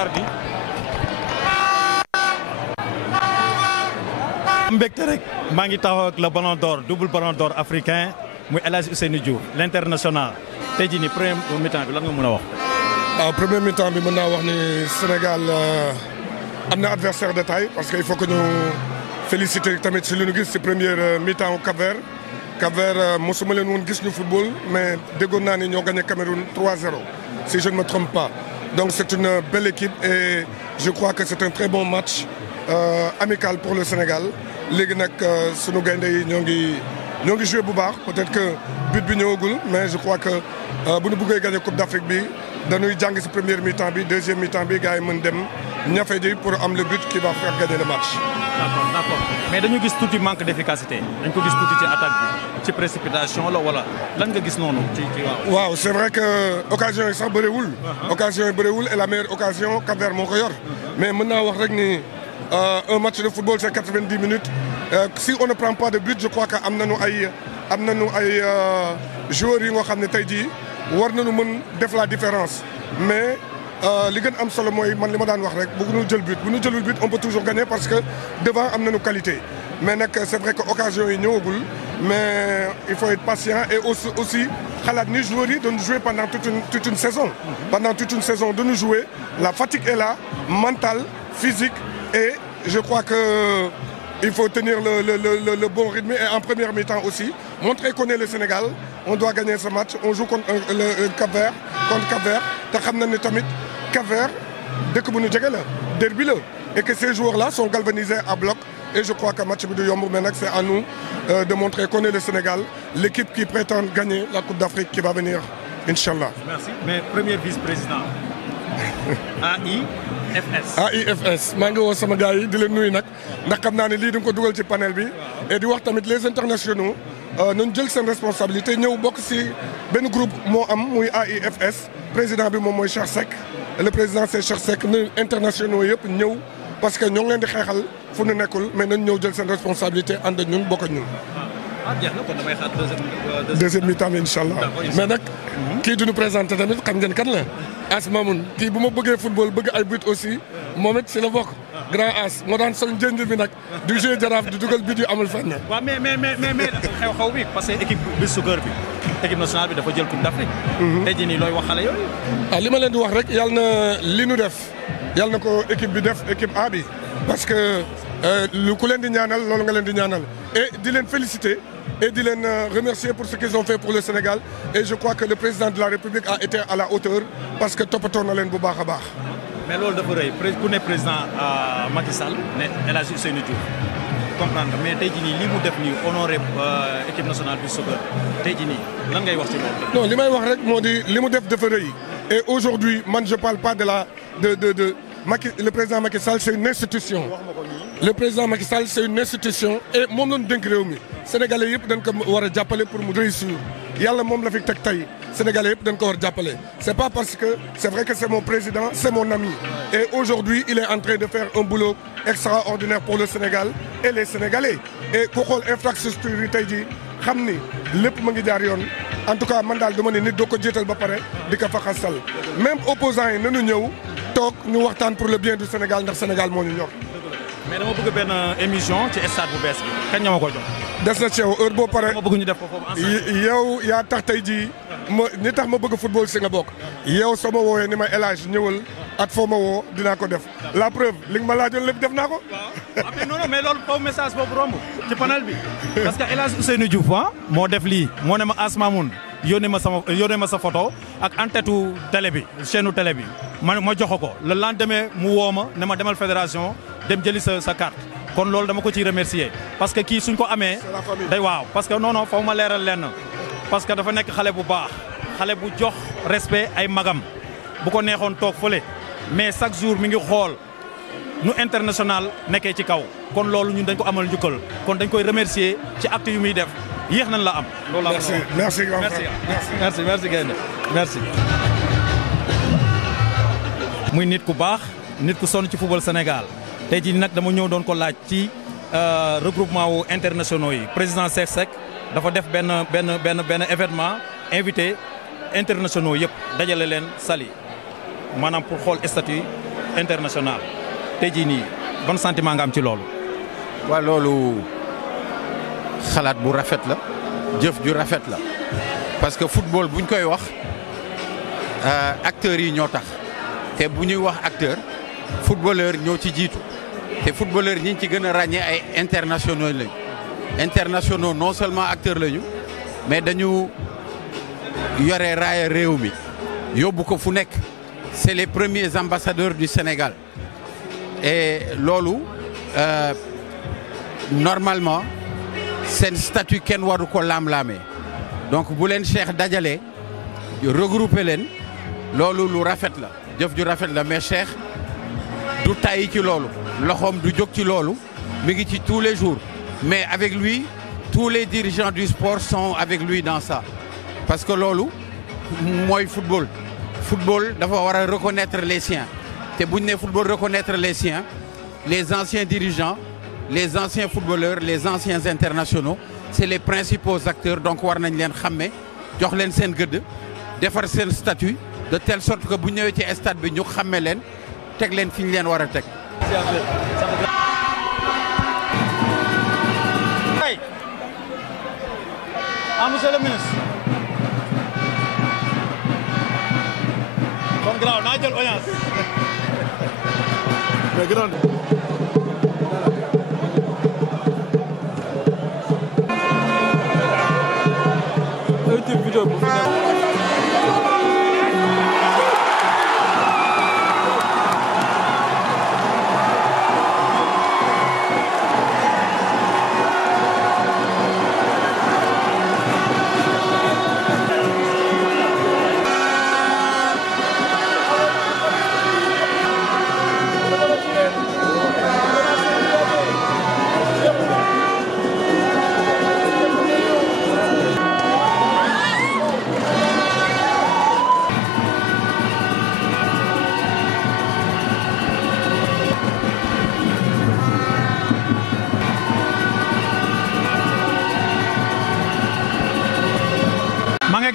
mardi. mbégte rek maa ngi taxaw ak le ballon d'or double ballon d'or africain muy El Hadji Ousseynou Diouf l'international tey jii nii premier mi-temps bi lan nga mën a wax. waaw premier mi-temps bi mën naa wax ni Sénégal am na adversaire de taille parce que il faut que ñu féliciter tamit si li ñu gis si première mi-temps Cap-Vert. Cap-Vert mosuma leen woon gis ñu football mais déggoon naa ni ñoo gagné Cameroun 3-0 si je ne me trompe pas donc c'est une belle équipe et je crois que c'est un très bon match amical pour le Sénégal léegi nag sunu gaynde yi ñoo ngi joué bu baax peut-être que but bi ñëwagul mais je crois que bu ñu bëggee gagné Coupe d'Afrique bi dañuy jàng si première mi-temps bi deuxième mi-temps bi gars yi mën dem ñafe ji pour am le but qui va faire gagner le match. D'accord mais dañu gis tuuti manque d'efficacité dañ ko gis tuuti ci attaque bi ci précipitation la wala lan nga gis noonu ci waaw c'est vrai que occasion yi sax bëriwul. occasion yi bëriwul et la meilleure occasion Cap-Vert moo ko yor. mais mën naa wax rek ni un match de football c'est 90 minutes si on ne prend pas de but je crois que am nañu ay joueurs yi nga xam ne tey jii war nañu mën def la différence mais. li gën am solo mooy man li ma daan wax rek bu ñu jël but bu ñu jëlul but on peut toujours gagner parce que devant am nañu qualité mais nag c'est vrai que occasion yi ñëwagul mais il faut être patient et aussi xalaat ni joueurs yi doon jouer pendant toute une saison. pendant toute une saison de nous jouer la fatigue est là mentale physique et je crois que il faut tenir le bon rythme et en première mi-temps aussi montrer qu'on est le Sénégal on doit gagner ce match on joue contre le Cap-Vert te xam na ne tamit Cap-Vert dëkk bu ñu jege la derby la et que ces joueurs-là sont galvanisés à bloc et je crois que match bi du yomb mais nag c'est à nous de montrer qu'on est le Sénégal l'équipe qui prétend gagner la Coupe d'Afrique qui va venir inchallah. Merci mais premier vice-président AIFS maa ngi woo sama gars yi di leen nuyu nag ndax xam naa ne lii di nga ko dugal ci panel bi et di wax tamit les internationaux nañ jël seen responsabilité ñëw bokk ci benn groupe moo am muy AIFS président bi moom mooy Cheikh Seck le président c'est Cheikh Seck na internationaux yëpp ñëw parce que ñoo ngi leen di xeexal fu ñu nekkul mais nañ ñëw jël seen responsabilité ànd ak ñun bokk ak ñun. jeex na kon damay xaar deuxième mi-temps inchallah mais nag kii duñu présenté tamit xam ngeen kan la As Mamoun kii bu ma bëggee football bëgg ay but aussi moom it si la bokk grand As moo daan sol njënd bi nag du jeu Jaraaf di dugal but yu amul fenn. waaw mais xew-xew bi parce que équipe bi sukkër bi équipe nationale bi dafa jël Coupe d'Afrique. tey jii nii looy wax xale yooyu. li ma leen di wax rek yàlla na li nu def yàlla na ko équipe bi def équipe A bi parce que lu ku leen di ñaanal loolu nga leen di ñaanal et di leen féliciter. et di leen remercier pour ce qu'ils ont fait pour le Sénégal et je crois que le président de la République a été à la hauteur parce que toppatoo na leen bu baax a baax. mais loolu dafa rëy ku ne président Macky Sall ne El Hadji Ousseynou Diouf comprendre mais tey jii nii li mu def nii honoré équipe nationale du soccer tey jii nii lan ngay wax ci loolu. non li may wax rek moo di li mu def dafa rëy et aujourd'hui man je parle pas de Macky le président Macky Sall c'est une institution. le président Macky Sall c'est une institution et moom lañu dénk réew mi sénégalais yëpp dañ ko war a jàppale pour mu réussir yàlla moom la fi teg tey sénégalais yëpp dañ ko war a jàppale c'est pas parce que c'est vrai que c'est mon président c'est mon ami et aujourd'hui il est en train de faire un boulot extraordinaire pour le Sénégal et les Sénégalais et ku xool infrastructure yi tey jii xam ni lépp ma ngi jaar yoon en tout cas man daal dama ne nit doo ko jiital ba pare di ko fa xasal même opposants yi nañu ñëw toog ñu waxtaan pour le bien du Sénégal ndax Sénégal moo ñu ñor. mais dama bëgg benn émission ci stade bu bees bi kañ nga ma koy jox. des na ci yow heure boo pare ma bëgg ñu def ko foofu yow yaa tax tey jii ñi tax ma bëgg football si nga bokk. yow soo ma woowee ni ma El Hadj ñëwal at foo ma woo dinaa ko def la preuve li nga ma laajoon lépp def naa ko. waaw mais non mais loolu foofu message boobu romb ci panel bi parce que El Hadji Ousseynou Diouf moo def lii moo ne ma As Mamoun yónnee ma sa photo ak en-tête télé bi chaîne télé bi ma jox ko le lendemain mu woo ma ne ma demal fédération dem jëli sa carte kon loolu dama ko ciy remercier parce que kii suñ ko amee day waaw parce que non foofu ma leeral lenn parce que dafa nekk xale bu baax xale bu jox respect ay magam bu ko neexoon toog fële mais chaque jour mi ngi xool nu international nekkee ci kaw kon loolu ñun dañ ko amal njukkal kon dañ koy remercier ci acte yu muy def yéex nañ la am. loolu la merci grand frère merci Gaynde merci. muy nit ku baax nit ku sonn ci football Sénégal tey jii nag dama ñëw doon ko laaj ci regroupement wu internationaux yi président Cheikh Seck dafa def benn événement invité internationaux yëpp dajale leen Saly maanaam pour xool statut international tey jii nii bon sentiment nga am ci loolu. waaw loolu xalaat bu rafet la jëf ju rafet la parce que football buñ koy wax acteurs yi ñoo tax te bu ñuy wax acteur footballeur ñoo ci jiitu te footballeur ñi ci gën a ràññee ay internationaux lañu. internationaux non seulement acteurs lañu mais dañu yore raaya réew mi yóbbu ko fu nekk c'est les premiers ambassadeurs du Sénégal et loolu normalement seen statut kenn waru ko laam-laamee donc bu leen Cheikh dajale regrouper leen loolu lu rafet la jëf ju rafet la mais Cheikh du tàyyi ci loolu loxoom du jóg ci loolu mi ngi ci tous les jours mais avec lui tous les dirigeants du sport sont avec lui dans ça parce que loolu mooy football dafa war a reconnaître les siens te bu ñu nee football reconnaître les siens les anciens dirigeants les anciens footballeurs les anciens internationaux c'est les principaux acteurs donc war nañ leen xàmme jox leen seen gëdd defar seen statut de telle sorte que bu ñëwee ci stade bi ñu xàmme leen teg leen fi ñu leen war a teg. Monsieur le ministre. kon graaw naa jël audience. mais grand. vidéo bu fi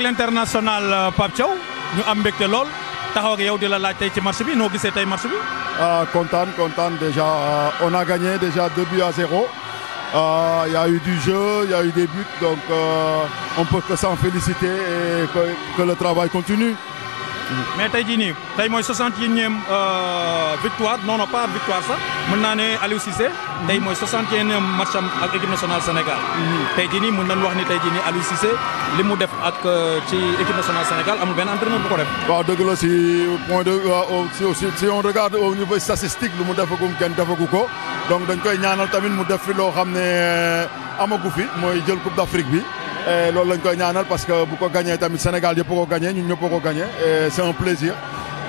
l'international Pape Thiaw ñu am mbégte lool taxaw ak yow di la laaj tey ci match bi noo gisee tey match bi. Content déjà on a gagné déjà 2-0. Il y a eu du jeu, il y a eu des buts donc on peut que s'en féliciter et que le travail continue. mais tey jii nii tey mooy 61e victoire non pas victoire sax mën naa ne Aliou Cissé tey mooy 61e match am ak équipe nationale Sénégal. tey jii nii mën nañu wax ni tey jii nii Aliou Cissé li mu def ak ci équipe nationale Sénégal amul benn entraîneur bu ko def. waaw dëgg la si point de si on regarde au niveau statistique lu mu defagum kenn defagu ko donc dañ koy ñaanal tamit mu def fi loo xam ne amagu fi mooy jël Coupe d'Afrique bi. loolu lañ koy ñaanal parce que bu ko gagné tamit Sénégal yëpp ko gagné ñun ñëpp ko gagné et c'est un plaisir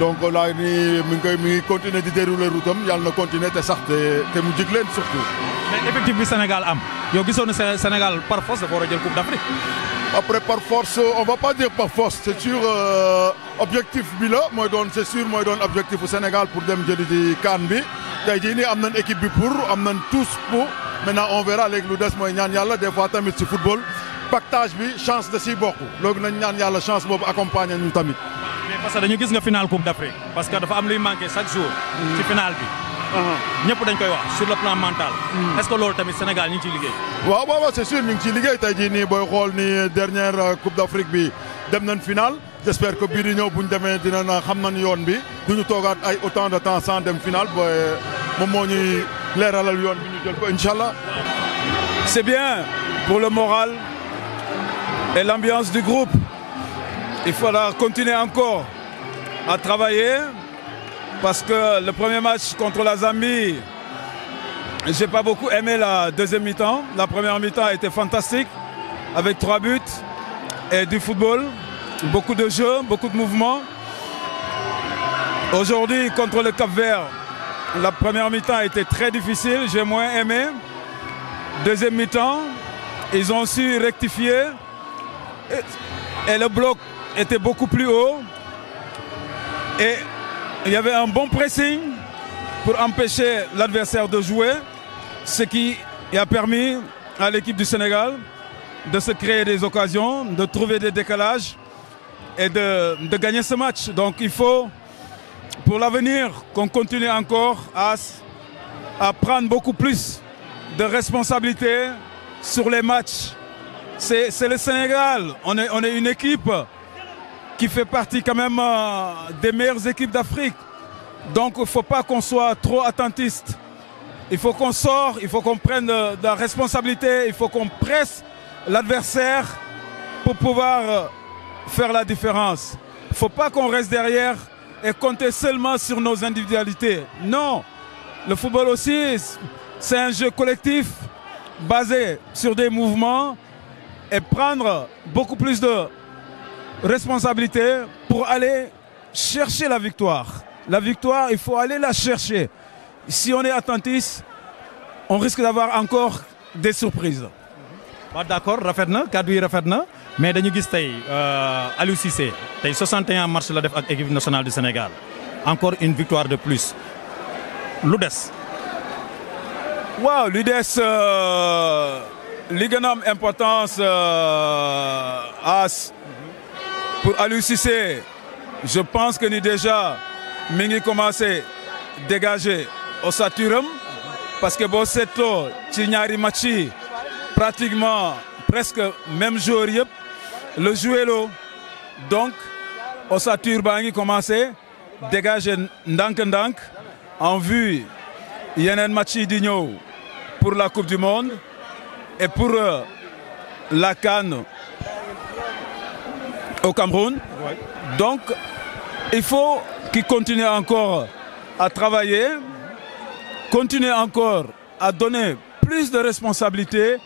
donc là nii mi ngi continuer di dérouler route am yàlla na continuer te sax te mu jig leen surtout. mais effectif bi Sénégal am yow gisoon na Sénégal par force dafa war a jël Coupe d'Afrique. après par force on va pas dire par force c'est sûr objectif bi la mooy doon c'est sûr mooy doon objectif u Sénégal pour dem jëli ci CAN bi tey jii nii am nañ équipe bi pour am nañ tous pour maintenant on verra léegi lu des mooy ñaan yàlla des fois tamit ci football. pactage bi chance de si bokk loolu nañ ñaan yàlla chance boobu accompagner ñu tamit. mais parce que dañu gis nga final Coupe d'Afrique parce que dafa am luy manqué chaque jour. ci final bi. ñëpp dañ koy wax sur le plan mental. est-ce que loolu tamit Sénégal ñu ngi ciy liggéey. waaw c'est sûr ñu ngi ciy liggéey tey jii nii booy xool ni dernière Coupe d'Afrique bi dem nañ final j'espère que bii di ñëw bu ñu demee dinañ xam nañ yoon bi duñu toogaat ay autant de temps sans dem final ba moom moo ñuy leeralal yoon bi ñu jël ko incha allah. C'est bien pour le moral. Et l'ambiance du groupe. Il faudra continuer encore à travailler parce que le premier match contre la Zambie, j'ai pas beaucoup aimé la deuxième mi-temps. La première mi-temps était fantastique avec 3 buts et du football, beaucoup de jeux, beaucoup de mouvements. Aujourd'hui, contre le Cap-Vert, la première mi-temps était très difficile, j'ai moins aimé. Deuxième mi-temps, ils ont su rectifier. Et le bloc était beaucoup plus haut et il y avait un bon pressing pour empêcher l'adversaire de jouer, ce qui a permis à l'équipe du Sénégal de se créer des occasions, de trouver des décalages et de gagner ce match. Donc il faut pour l'avenir, qu'on continue encore à prendre beaucoup plus de responsabilités sur les matchs. C'est le Sénégal. On est une équipe qui fait partie quand même des meilleures équipes d'Afrique. Donc il ne faut pas qu'on soit trop attentiste. Il faut qu'on sorte, il faut qu'on prenne de la responsabilité, il faut qu'on presse l'adversaire pour pouvoir faire la différence. Il ne faut pas qu'on reste derrière et compter seulement sur nos individualités. Non, le football aussi, c'est un jeu collectif basé sur des mouvements et prendre beaucoup plus de responsabilités pour aller chercher la victoire. La victoire, il faut aller la chercher. Si on est attentiste, on risque d'avoir encore des surprises. D'accord, rafet na kaddu yi rafet na mais dañu gis tey Aliou Cissé tey 61 matchs la def ak équipe nationale du Sénégal encore une victoire de plus lu des. waaw li des li gën a am importance pour Aliou Cissé je pense que ni déjà mi ngi commencé dégager ossature parce que boo seetloo ci ñaari match yi pratiquement presque même joueur yëpp le joué loo donc ossature baa ngi commencé dégager ndànk-ndànk en vue yeneen match yi di ñëw pour la Coupe du Monde et pour la CAN au Cameroun. Donc il faut qu'il continue encore à travailler, continuer encore à donner plus de responsabilités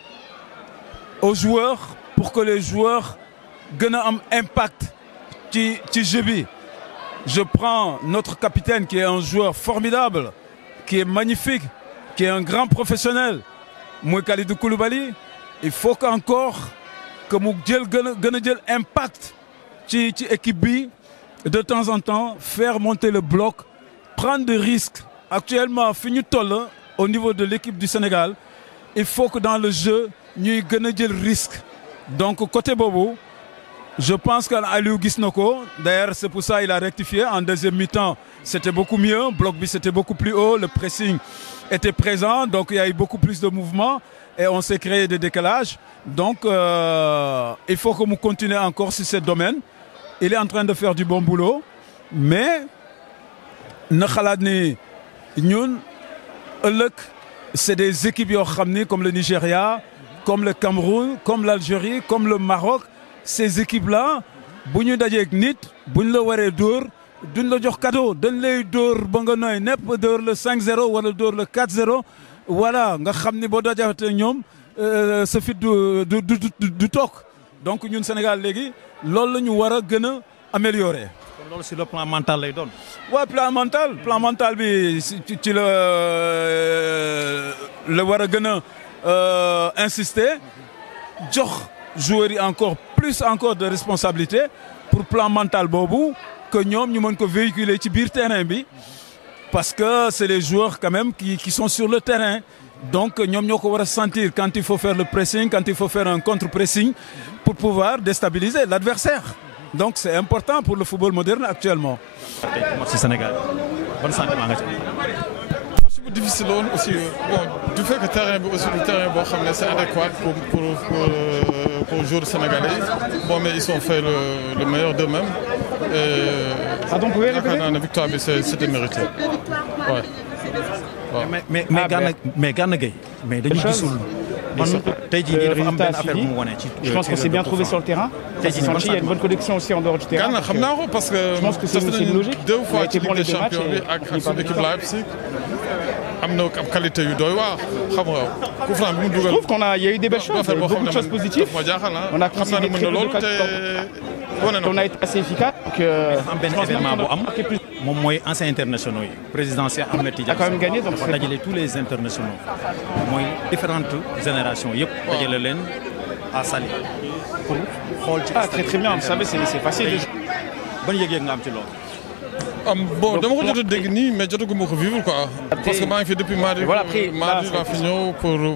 aux joueurs pour que les joueurs gën a am impact ci jeu bi. Je prends notre capitaine qui est un joueur formidable, qui est magnifique, qui est un grand professionnel, muy Kalidou Koulibaly. Il faut qu'encore que mu jël gën a jël impact ci équipe bi de temps en temps faire monter le bloc, prendre des risques. Actuellement fi ñu toll au niveau de l'équipe du Sénégal, il faut que dans le jeu ñuy gën a jël risque. Donc côté boobu je pense qu'Aliou gis na ko. D'ailleurs c'est pour ça il a rectifié en deuxième mi-temps. C'était beaucoup mieux, bloc bi c'était beaucoup plus haut, le pressing était présent, donc il y a eu beaucoup plus de mouvements et on s'est créé des décalages. Donc il faut que mu continue encore sur ce domaine. Il est en train de faire du bon boulot, mais na xalaat ni ñun ëllëg c'est des équipes yoo xam ni comme le Nigeria, comme le Cameroun, comme l'Algérie, comme le Maroc. Ces équipes-là bu ñu dajeek nit bu ñu la waree dóor duñ la jox cadeau dañ lay dóor ba nga nooy nepp dóor le 5-0 wala dóor le 4-0 voilà nga xam ni boo dajatee ñoom sa fit du toog. Donc ñun Sénégal léegi loolu la ñu war a gën a améliorer. Kon loolu sur le plan mental lay doon. waaw plan mental bi ci la war a gën a insister jox joueurs yi encore plus encore de responsabilité pour plan mental boobu que ñoom ñu mën ko véhiculer ci biir terrain bi parce que c'est les joueurs quand même qui sont sur le terrain. Donc ñoom ñoo ko war a sentir quand il faut faire le pressing, quand il faut faire un contre-pressing pour pouvoir déstabiliser l'adversaire. Donc c'est important pour le football moderne actuellement. tey match Sénégal ban sentiment nga ci. match bu difficile woon aussi bon du fait que terrain bi aussi du terrain boo xam ne c'est adéquat pour joueurs sénégalais bon mais ils ont fait le meilleur d'eux-mêmes et yaakaar naa ne victoire bi c'était mérité ouais. mais Gana Gueye mais dañu gisul man tey jii dafa am benn affaire bu mu wane ci. Je pense que c'est bien trouvé sur le terrain. Tey jii Il y a une bonne connexion aussi en dehors du terrain. Gana xam naa ko parce que je pense que c'est une logique. deux fois ci Ligue des Champions bi ak suñu équipe Leipzig am na ab qualité yu doy waar xam nga coup franc bi mu dugal. Je trouve qu'il y a eu des belles choses, beaucoup de choses positives. On a concédé très peu de occasions. On a été assez efficace. am benn événement bu am moom mooy anciens internationaux yi président Cheikh Ahmed Tidiane. a quand même gagné donc dafa dajale tous les internationaux mooy différentes générations yëpp dajale leen à Saly pour xool ci. Très bien, vous savez c'est facile. ban yëg-yëg nga am ci loolu. Bon, dama ko jot a dégg nii mais jotaguma ko vivre quoi. Parce que maa ngi fi depuis mardi. Mardi laa fi ñëw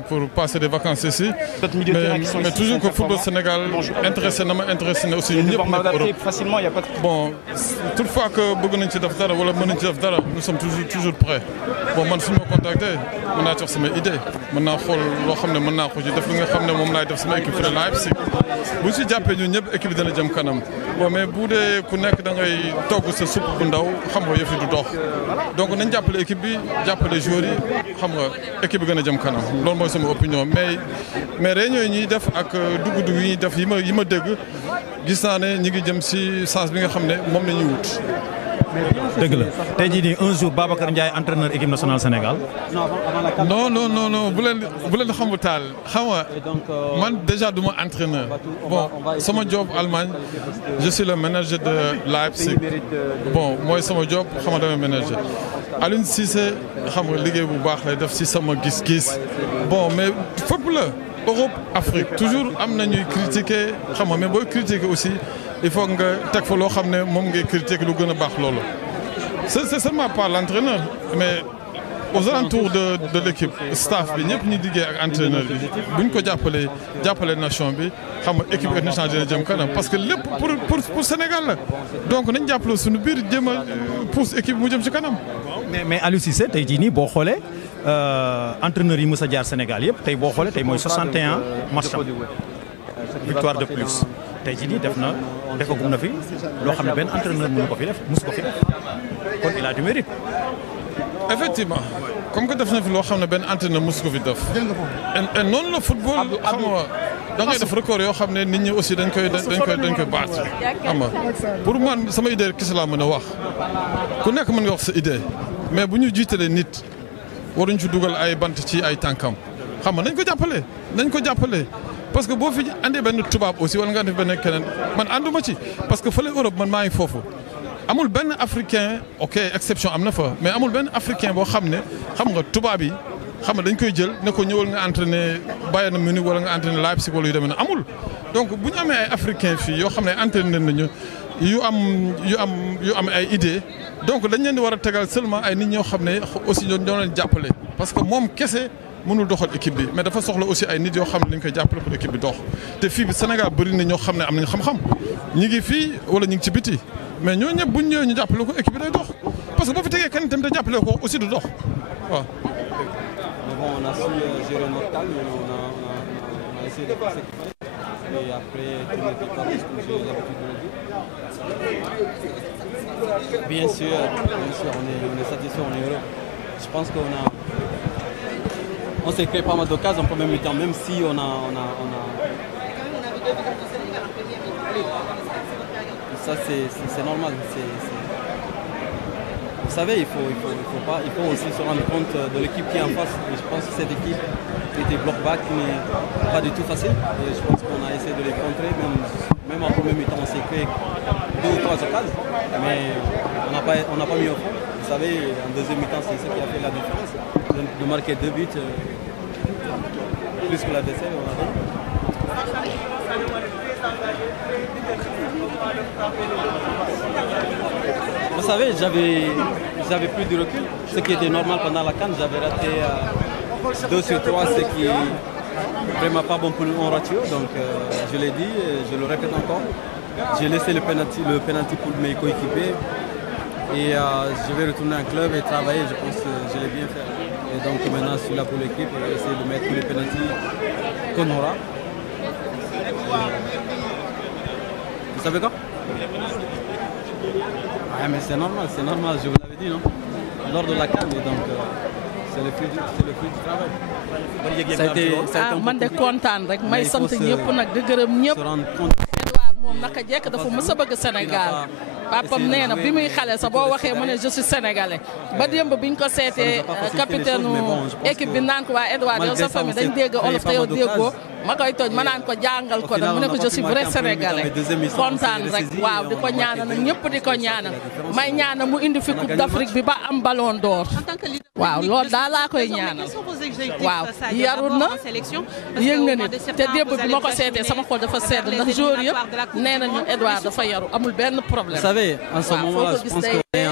pour passer des vacances ici. Mais toujours que football Sénégal intéressé na ma intéressé na aussi ñëpp nekk Europe. Bon, toutefois que bëgg nañ ci def dara wala mën nañ ci def dara nous sommes toujours prêts. Bon man suñu ma contacté mën naa jox sama idée mën naa xool loo xam ne mën naa ko ci def li nga xam ne moom laay def sama équipe de Leipzig bu si jàppee ñun ñëpp équipe bi dana jëm kanam bon mais bu dee ku nekk da ngay togg sa supp bu ndaw xam nga yëf yi du dox donc nañ jàppale équipe bi jàppale joueurs yi xam nga équipe bi gën a jëm kanam loolu mooy sama opinion mais réunion yi ñuy def ak dugg-dugg yi ñuy def yi ma dégg gis naa ne ñi ngi jëm si sens bi nga xam ne moom la ñuy wut. dëgg la tey jii nii un jour Babacar Ndiaye entraîneur équipe nationale Sénégal. non bu leen xamu taal xam nga man déjà du ma entraîneur bon sama job Allemagne je suis le manager de Leipzig bon mooy sama job xam nga damay manager Aliou Cissé xam nga liggéey bu baax lay def si sama gis-gis bon mais fépp la Europe Afrique toujours am na ñuy critiquer xam nga mais booy critiquer aussi il faut nga teg fa loo xam ne moom ngay critiquer lu gën a baax loolu c'est seulement pas l'entraîneur mais aux alentours de l'équipe staff bi ñëpp ñu liggéey ak entraîneur bi buñ ko jàppale nation bi xam nga équipe nationale dina jëm kanam parce que lépp pour Sénégal la donc nañ jàppale suñu biir jéem a pousse équipe mu jëm ci kanam. mais Aliou Cissé tey jii nii boo xoolee entraîneur yi mës a jaar Sénégal yëpp tey boo xoolee tey mooy 61 match victoire de plus tey jii nii defagum na fi loo xam ne benn entraîneur mësu ko fi def kon il a du mérite. effectivement comme que def na fi loo xam ne benn entraîneur mësu ko fi def. et noonu la football xam nga da ngay def record yoo xam ne nit ñi aussi dañ koy battre xam nga pour man sama idée kese laa mën a wax ku nekk mën nga wax sa idée mais bu ñu jiitalee nit waruñ ci dugal ay bant ci ay tànkam xam nga nañ ko jàppale parce que boo fi andee benn tubaab aussi wala nga andi benn keneen man ànduma ci parce que fële Europe man maa ngi foofu. amul benn africain ok exception am na fa mais amul benn africain boo xam ne xam nga tubaab yi xam nga dañ koy jël ne ko ñëwal nga entraîner Bayern Munich wala nga entraîner Leipzig wala yu demee ne amul. donc bu ñu amee ay africain fii yoo xam ne entraîner nañu yu am ay idées donc dañ leen di war a tegal seulement ay nit ñoo xam ne aussi ñoo leen jàppale parce que moom kese mënul doxal équipe bi mais dafa soxla aussi ay nit yoo xam ne dañ koy jàppale pour équipe bi dox te fii bi Sénégal bëri na ñoo xam ne am nañ xam-xam ñi ngi fii wala ñi ngi ci biti. mais ñooñu ñëpp bu ñu ñëwee ñu jàppale ko équipe bi day dox parce que boo fi tegee kenn tamit te jàppale ko aussi du dox waaw. Mais bon, on a su gérer notre calme, on a essayé de faire ce qu'il fallait. Et après, tout n'était pas parce que j'ai l'habitude de le dire. Bien sûr, on est satisfait, on est heureux. Je pense on s'est créé pas mal d'occasions en premier mi-temps, même si on a ça c'est normal. Vous savez, il faut aussi se rendre compte de l'équipe qui est en face. Et je pense que cette équipe était bloc-bas qui n'est pas du tout facile. Et je pense qu'on a essayé de les contrer. Même en premier mi-temps, on s'est créé 2 ou 3 occasions. Mais on n'a pas mis au fond. Vous savez, en deuxième mi-temps, c'est ce qui a fait la différence. De marquer 2 buts, plus que l'adversaire, on a dit. Vous savez, j'avais plus de recul, ce qui était normal pendant la CAN. J'avais raté 2 sur 3, ce qui est vraiment pas bon pour un ratio. Donc je l'ai dit, je le répète encore. J'ai laissé le penalty pour mes coéquipiers et je vais retourner en club et travailler. Je pense que je l'ai bien fait. Et donc maintenant, je suis là pour l'équipe et essayer de mettre tous les penaltys qu'on aura. Vous savez quoi? Ah, mais c'est normal, je vous l'avais dit, non? Lors de la CAN, donc c'est le fruit du travail. Ça a été man de kontaan rek may sant ñëpp nag di gërëm ñëpp. Edouard moom naka jekk dafa mës a bëgg Sénégal. papam nee na bi muy xale sa boo waxee mu ne je suis sénégalais ba démb biñ ko seetee capitaine équipe bi naan ko waa Edouard yow sa famille dañ dégg olof te yow déggoo ma koy tooñ ma naan ko jàngal ko nag mu ne ko je suis vrai sénégalais kontaan rek waaw di ko ñaanal nag ñëpp di ko ñaanal may ñaanal mu indi fi coupe d'Afrique bi ba am ballon d'or waaw loolu daal laa koy ñaanal waaw yarul na yëg nga ni te démb bi ma ko seetee sama xol dafa sedd ndax joueur yëpp nee nañu Edouard dafa yaru amul benn problème. Vous savez, en ce moment-là, je pense qu'on est